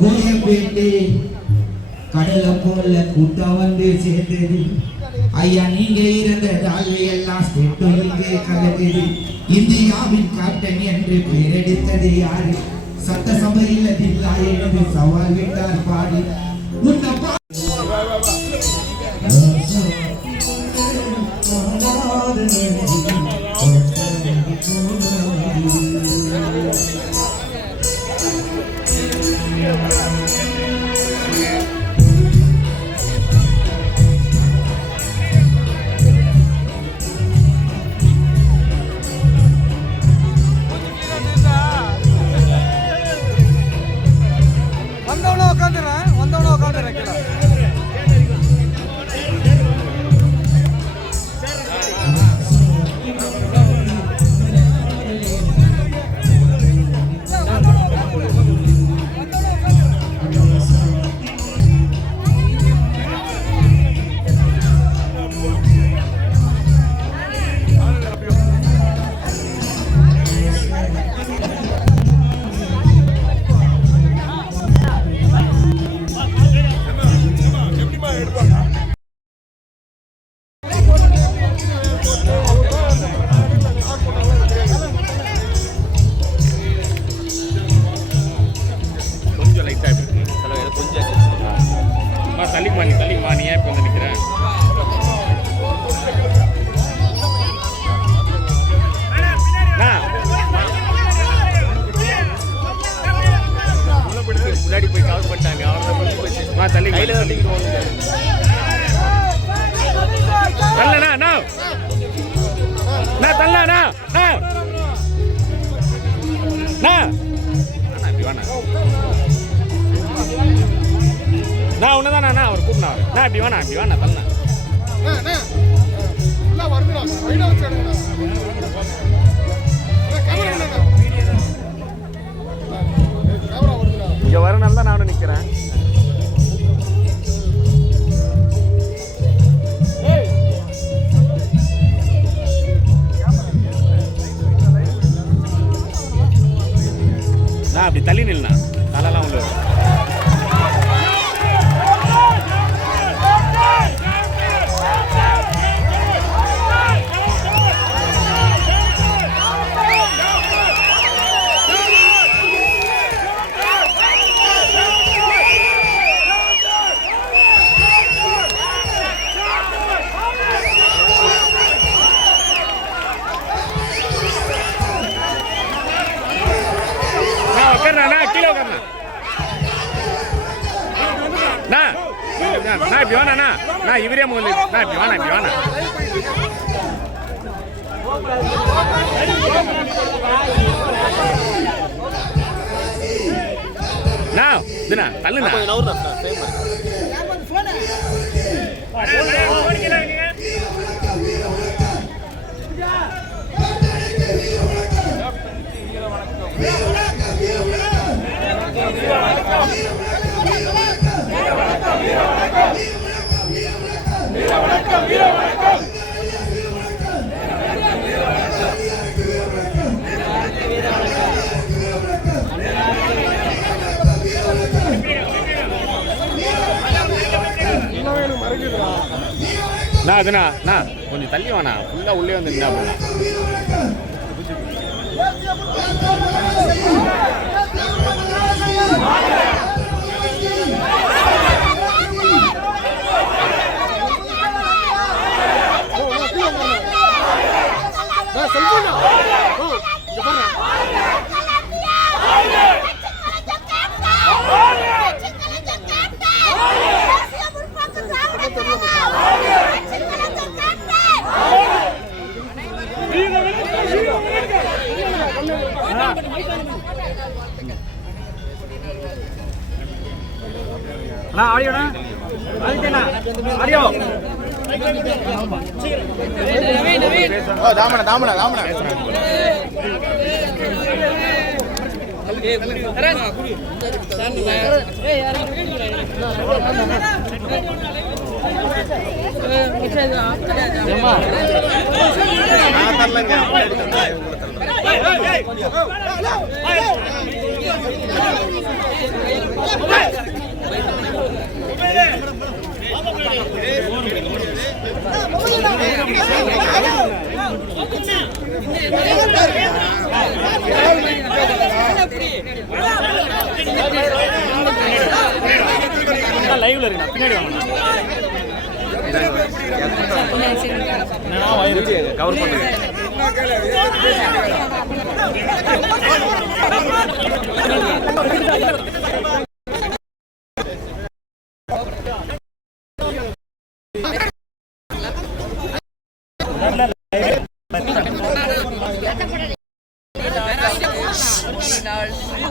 கோயம்பேட்டை கடலை போல கூட்டம் வந்து சேர்ந்தது. ஐயா நீங்க இருந்த தாழ்வையெல்லாம் சுட்டு இங்கே கலந்தது. இந்தியாவின் காட்டன் என்று பெயரெடுத்தது யாரு? சட்டசபையில் தில்லா எனது சவால் விட்டார் பாடு. உன்னப்பா நான் ஒன்று தான் நான்? அவர் கூப்பினா நான் இப்படி வேணா இப்படி வேணா தள்ளேன் கீழே உட்கார்றேன் நான் இப்படி வேணா நான் இவரே முதல்ல நான் இப்படி வேணாம் இப்படி வேணாம் நான் இதுண்ணா தள்ளுண்ணா நான் அதுண்ணா நான் கொஞ்சம் தள்ளி வாண்ணா. ஃபுல்லாக உள்ளே வந்து என்ன பண்ணலாம் அண்ணா ஆடியோண்ணா ஆடிட்டேண்ணா ஆடியோ. தாமன தாமன தாமன நான் தரலங்க லைவ்ல இருக்கு பின்னாடி வாங்க கவர்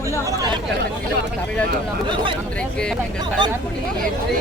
கழகத்தில் தமிழகம் எங்கள் கழக ஏற்றி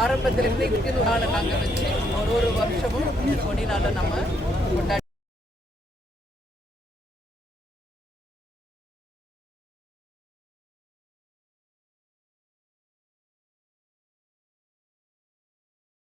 ஆரம்பத்திலிருந்து இங்கு நாளை நாங்கள் வச்சு ஒரு ஒரு வருஷமும் கொடி நாளை நம்ம கொண்டாடி